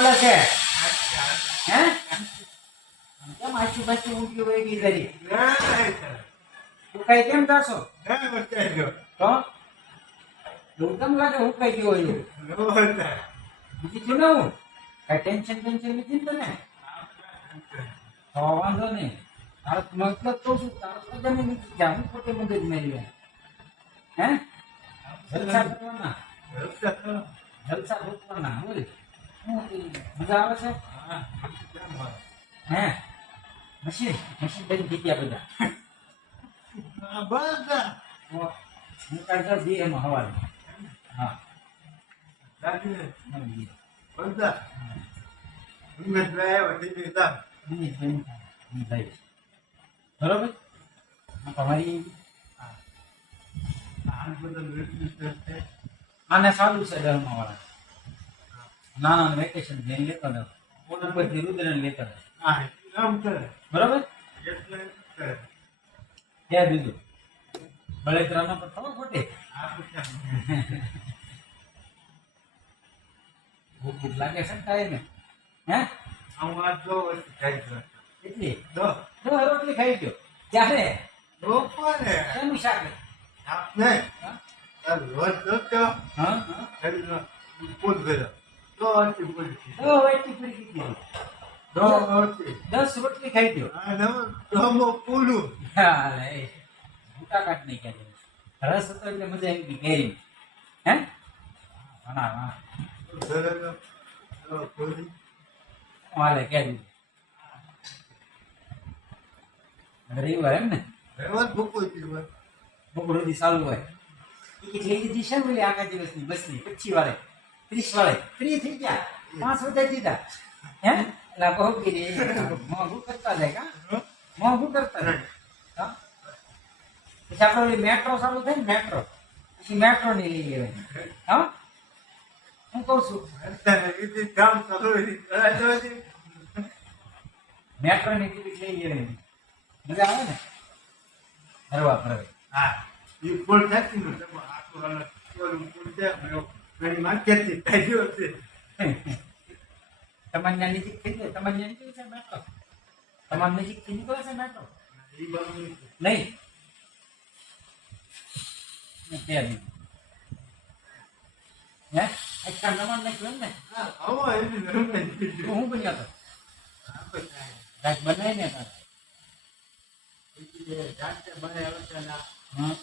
હાલે છે હે કેમ આછું પાછું ઊંઘ્યું હોય ગઈ જરી તું કઈ કેમ જાશો તો એવું કેમ લાગે હું કઈ ગયો એવું બીજી છું ને હું કઈ ટેન્શન નથી તને તો વાંધો નહીં તારો મતલબ તો શું તારો સજા ને નથી જા હું ખોટી મગજ મેળવી હે જલસા કરવાના જલસા કરવાના બોલ મજા આવે છે હે મશીન બની જીત્યા બધા હું કાઢતા જઈએ એમાં હવારે હા બરોબર તમારી આને સારું છે ધર્મા વાળા નાના વેકેશન જઈને લેતા હતા ઉપરથી રુદ્રને લેતા હતા બરોબર ક્યાં દીધું બળેતરાનો પર ખબર ખોટે ભૂખ લાગે છે ને ને હે એટલી રોટલી ખાઈ ગયો ત્યારે શેનું શાક દસ રોટલી ખાઈ ગયો મોટા કાઢ નહીં ક્યાં રસ હતો એટલે મજા આવી ગઈ કેરી હે હાલે કેરી રવિવાર એમ ને બપોરથી ચાલુ હોય ટિકિટ લઈ લીધી છે ને આગા દિવસની બસની 25 વાળે 30 વાળે ફ્રી થઈ ગયા 5 વધારી દીધા હે એટલે બહુ કીધી મોંઘું કરતા જાય કા મોંઘું કરતા જાય હા પછી આપણે મેટ્રો ચાલુ થાય ને મેટ્રો પછી મેટ્રો ની લઈ લેવાય હા હું કહું છું મેટ્રો ની ટિકિટ લઈ લેવાય મજા આવે ને ફરવા ફરવે હા એ ફોન થતી ને તમારી નજીક થઈ જાય તમારી નજીક છે મેટ્રો તમારી નજીક થી નીકળે છે મેટ્રો નહીં હે અચ્છા નમન નીકળ્યું ને હું બન્યા તો રાત બનાવી ને તારે જાતે બને હા